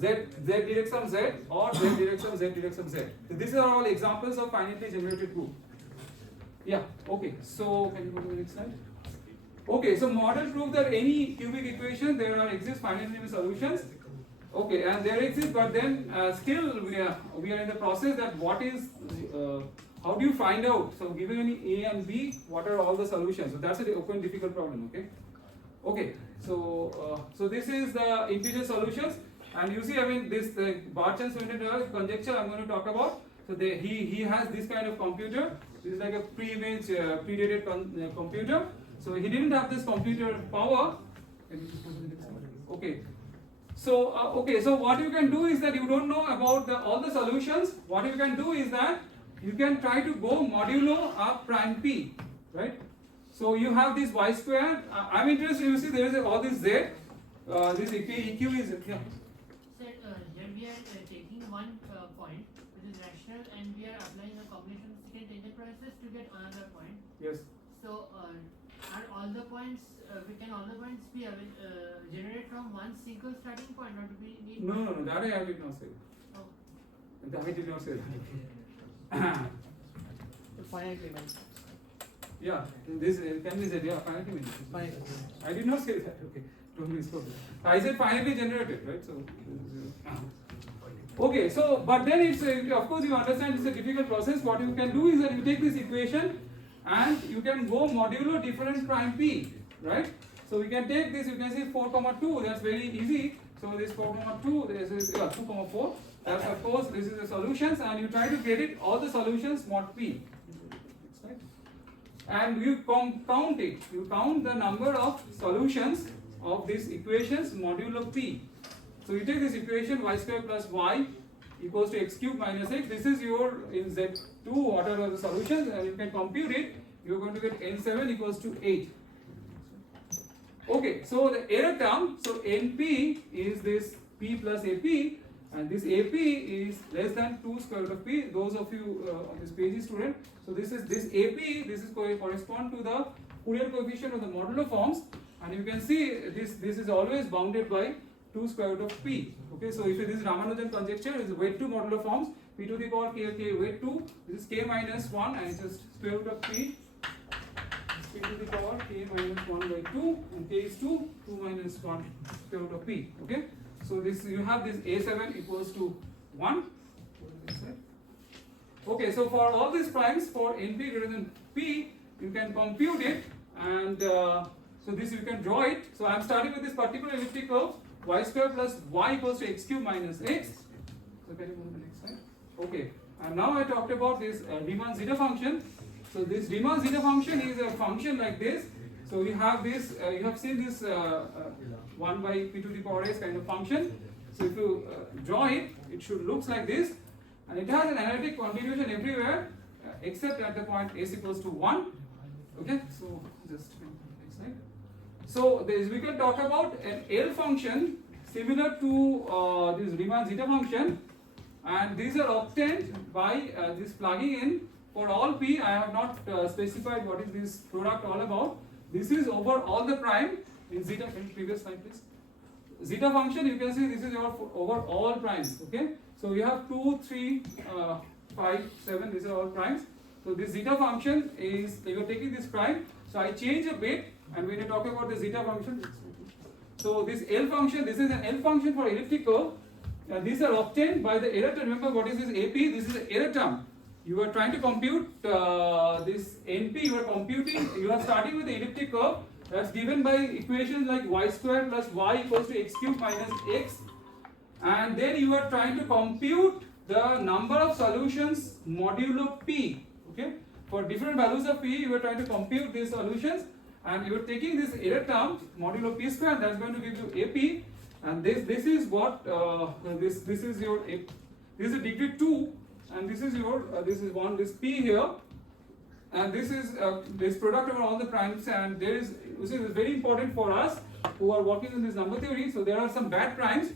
direct sum Z, or Z direct sum Z direct sum Z. So these are all examples of finitely generated group. Yeah, okay, so can you go to the next slide? Okay, so model prove that any cubic equation there exist finitely solutions. Okay, and there exists, but then still we are in the process that what is how do you find out? So given any A and B, what are all the solutions? So that's an open difficult problem. Okay, so this is the integer solutions, and you see, I mean, this Birch and Swinnerton-Dyer conjecture I'm going to talk about. So he has this kind of computer. This is like a pre-image predated computer. So he didn't have this computer power. Okay. So what you can do is that you don't know about all the solutions. What you can do is that you can try to go modulo a prime p, right? So you have this y square. I'm interested. You see, there is all this z. This EQ is Sir, here we are taking one point which is rational, and we are applying a combination of secant tangent process to get another point. yes. So are all the points can all the points be generated from one single starting point, or do we need? No. That I did not say. Oh. That I did not say that. Finitely many. Yeah, this can be said. Yeah, finitely many. Finitely. I did not say that. Okay, don't misspoke. I said finitely generated, right? So. Okay, so but then it's of course you understand it's a difficult process. What you can do is that you take this equation and you can go modulo different prime p, right? So we can take this. You can see 4, 2. That's very easy. So this 4, 2. This is 2, 4. That's of course this is the solutions, and you try to get it all the solutions mod p. Right? And you count it. You count the number of solutions of these equations modulo p. So you take this equation y square plus y equals to x cube minus x. This is your in Z2, what are the solutions, and you can compute it. You're going to get n7 equals to 8. Okay, so the error term, so np is this p P plus AP, and this AP is less than 2 square root of P. Those of you on this PhD student, so this AP, this is correspond to the Fourier coefficient of the modulo forms, and you can see this is always bounded by 2 square root of P. Okay, so if this is Ramanujan conjecture, is weight 2 modulo forms, P to the power k weight 2, this is k minus 1, and it's just square root of P. P to the power k minus 1 by 2, and k is 2 minus 1 square root of P. Okay, so this you have this A7 equals to 1. Okay, so for all these primes for NP greater than P, you can compute it, and so this you can draw it. So I am starting with this particular elliptic curve, y square plus y equals to x cube minus x. So can you move to the next slide? Okay, and now I talked about this Riemann zeta function. So this Riemann zeta function is a function like this. So you have this, you have seen this 1 by p to the power s kind of function. So if you draw it, it should looks like this, and it has an analytic continuation everywhere except at the point s equals to 1. Okay, so just next slide. So this, we can talk about an L function similar to this Riemann zeta function, and these are obtained by this plugging in. For all P, I have not specified what is this product all about. This is over all the prime in zeta. Can you previous slide please? Zeta function, you can see this is your over all primes. Okay, so you have 2, 3, 5, 7. These are all primes. So this zeta function is, you are taking this prime. So I change a bit, and when you talk about the zeta function, so this L function, this is an L function for elliptic curve. These are obtained by the error term. Remember what is this AP? This is an error term. You are trying to compute this NP. You are computing. You are starting with the elliptic curve that's given by equations like y square plus y equals to x cube minus x, and then you are trying to compute the number of solutions modulo P. Okay, for different values of P, you are trying to compute these solutions, and you are taking this error term modulo P square. That's going to give you AP, and this is what this is your this is degree 2. And this is your this is one this P here, and this is this product over all the primes, and there is, you see, this is very important for us who are working in this number theory. So there are some bad primes.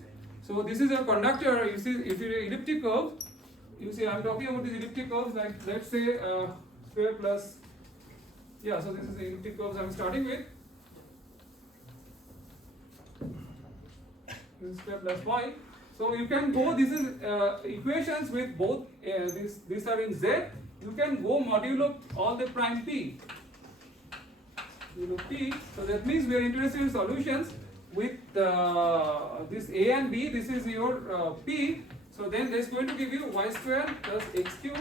So this is a conductor. You see, if you elliptic curve, you see I'm talking about these elliptic curves, like let's say square plus, yeah. So this is the elliptic curves I'm starting with. This is square plus y. So you can go, this is equations with both, these are in Z, you can go modulo all the prime P. Modulo P, so that means we are interested in solutions with this A and B, this is your P, so then that's going to give you y square plus x cube,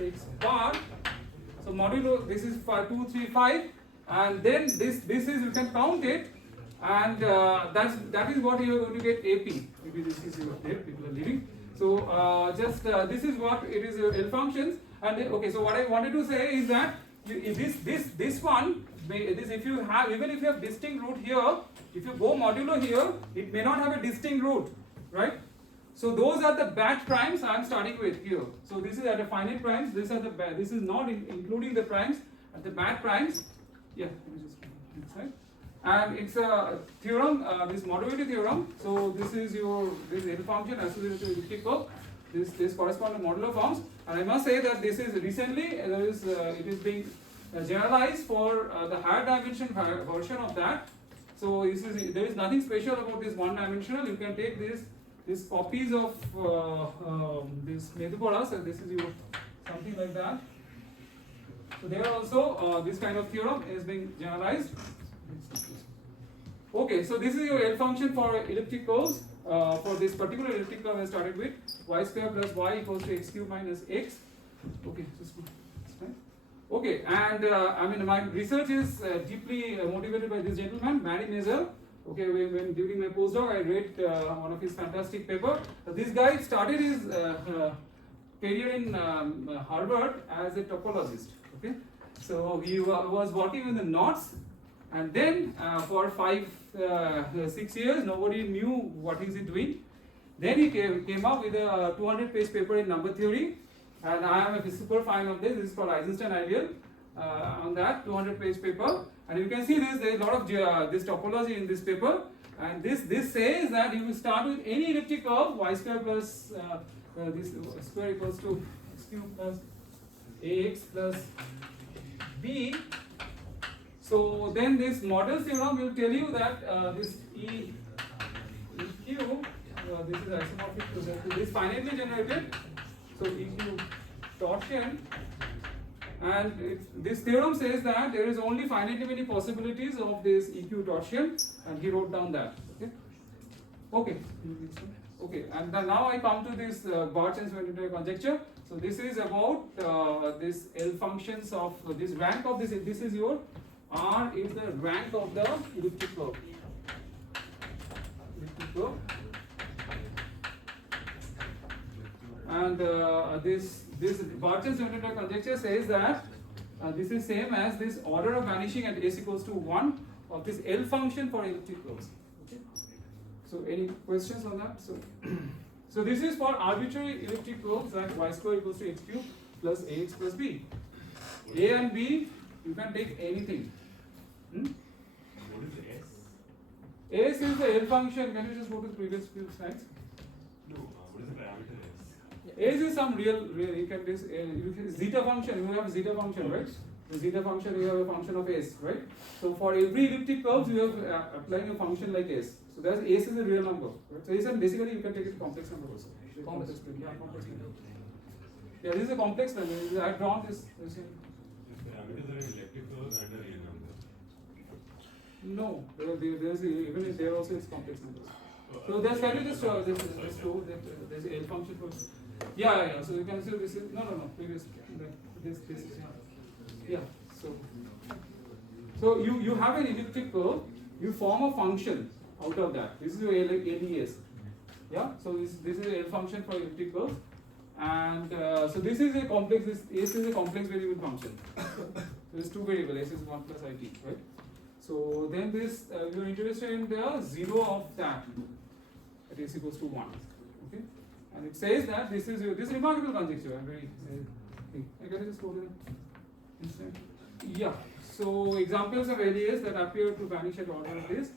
x bar, so modulo, this is 5, 2, 3, 5, and then this is, you can count it, and that is what you are going to get AP. Maybe this is your there, people are leaving. So just this is what it is your L functions. And then, okay, so what I wanted to say is that this one, this if you have, even if you have distinct root here, if you go modulo here, it may not have a distinct root, right? So those are the bad primes I am starting with here. So this is at the finite primes. These are the bad. This is not including the primes at the bad primes. Yeah, let me just next slide. And it's a theorem, this modularity theorem. So this is your this L function associated with elliptic curve. This corresponds to modular forms. And I must say that this is recently there is it is being generalized for the higher dimension version of that. So there is nothing special about this one dimensional. You can take these copies of this Debargha, and this is your something like that. So there also this kind of theorem is being generalized. Okay, so this is your L function for elliptic curves. For this particular elliptic curve I started with y square plus y equals to x cube minus x. Okay, just fine. Okay, and I mean my research is deeply motivated by this gentleman, Banerjee. Okay, when during my postdoc I read one of his fantastic paper. This guy started his career in Harvard as a topologist. Okay, so he was working with the knots, and then for 5-6 years nobody knew what is he doing. Then he came up with a 200-page paper in number theory, and I am a super fan of this. This is called Eisenstein ideal. On that 200-page paper, and you can see there is a lot of this topology in this paper, And this says that you will start with any elliptic curve y square plus this square equals to x cube plus ax plus b. So then this model theorem will tell you that this E EQ, this is isomorphic to Z, this finitely generated. So EQ torsion, and this theorem says that there is only finitely many possibilities of this EQ torsion, and he wrote down that. Okay. Okay. And then now I come to this Birch and Swinnerton-Dyer conjecture. So this is about this L functions of this rank of this. This is your R is the rank of the elliptic curve. And this Birch and Swinnerton-Dyer conjecture says that this is same as this order of vanishing at s equals to 1 of this L function for elliptic curves. Okay. So any questions on that? So this is for arbitrary elliptic curves like y square equals to x cube plus ax plus b. A and b, you can take anything. What is S? S is the L function. Can you just go to the previous few slides? No, what is the parameter S? S is some real you can this zeta function. You have zeta function, right? The zeta function, you have a function of S, right? So for every elliptic curve, you have applying a function like S. So that's S is a real number. Right? So S, basically you can take it complex number also. Complex number. Yeah, this is a complex number. I have drawn this. Parameters are an elliptic curve and a real number. No, there's even if there also is complex numbers. So there's can you just show there's a L function for yeah. So you can see this is no previous this yeah. So you have an elliptic curve. You form a function out of that. This is your LES. Yeah. So this is a L function for elliptic curve, and so this is a complex. This S is a complex variable function. So there's two variables. S is 1 plus IT, right? So then this you're interested in the 0 of that at s equals to 1. Okay, and it says that this is this remarkable conjecture. I'm very I can just go to the instant. Yeah. So examples of LES that appear to vanish at order of this.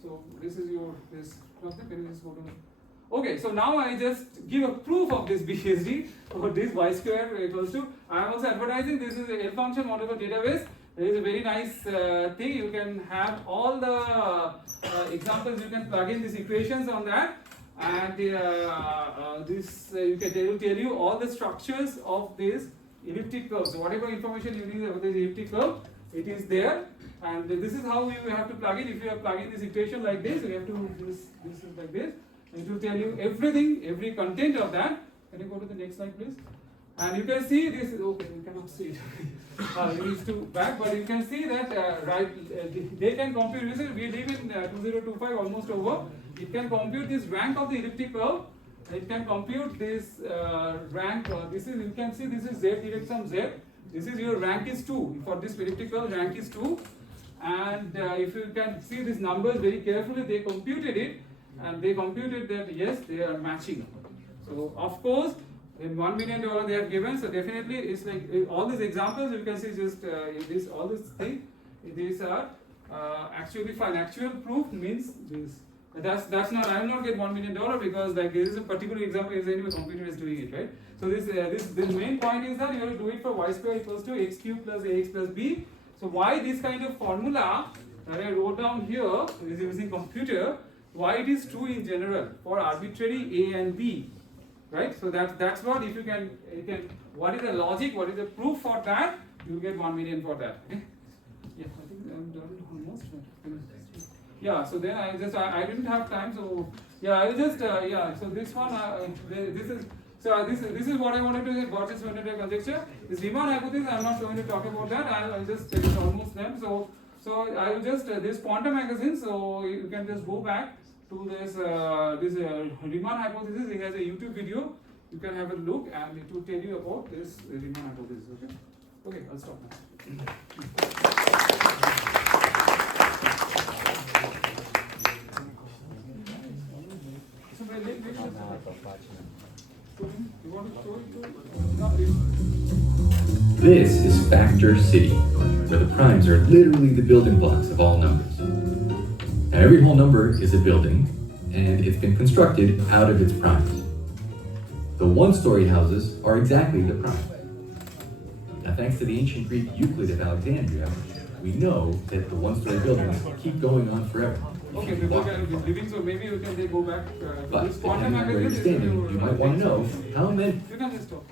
So this is your this. Can you just go to the okay, so now I just give a proof of this BSD or this y square equals to. I am also advertising this is a L function modular database. There is a very nice thing. You can have all the examples. You can plug in these equations on that, and this it will tell you all the structures of this elliptic curve. So whatever information you need about this elliptic curve, it is there. And this is how you have to plug in. If you are plugging this equation like this, you have to this is like this. It will tell you everything, every content of that. Can you go to the next slide, please? And you can see this is okay. You cannot see it. It is too back, but you can see that they can compute. We live in 2025, almost over. It can compute this rank of the elliptic curve. It can compute this rank. This is you can see this is z direct sum z. This is your rank is 2 for this elliptic curve. Rank is 2, and if you can see these numbers very carefully, they computed it, and they computed that yes, they are matching. So of course. In $1 million they have given, so definitely it's like all these examples you can see just this all this thing. These are actually fine. Actual proof means this. That's not. I will not get $1 million because like there is a particular example. Is anyway computer is doing it, right? So this main point is that you have to do it for y square equals to x cube plus ax plus b. So why this kind of formula that I wrote down here is using computer? Why it is true in general for arbitrary a and b. Right, so that's what if you can what is the logic, what is the proof for that, you will get 1 million for that. Okay? Yeah, I think I'm done almost. Yeah, so then I didn't have time, so yeah, I will just yeah. So this one this is what I wanted to say. Birch and Swinnerton-Dyer conjecture. This Riemann hypothesis, I'm not going to talk about that. I'll just take it almost them. So I will just this quantum magazine. So you can just go back to this Riemann hypothesis. It has a YouTube video. You can have a look and it will tell you about this Riemann hypothesis. Okay. Okay, I'll stop now. So you want to show it to? This is Factor City, where the primes are literally the building blocks of all numbers. Now, every whole number is a building, and it's been constructed out of its primes. The one-story houses are exactly the prime. Now, thanks to the ancient Greek Euclid of Alexandria, we know that the one-story buildings keep going on forever. Okay, before leaving, so maybe you can go back to But this depending quantum on where you're aggregate. standing, you might want to know how many. You can just talk.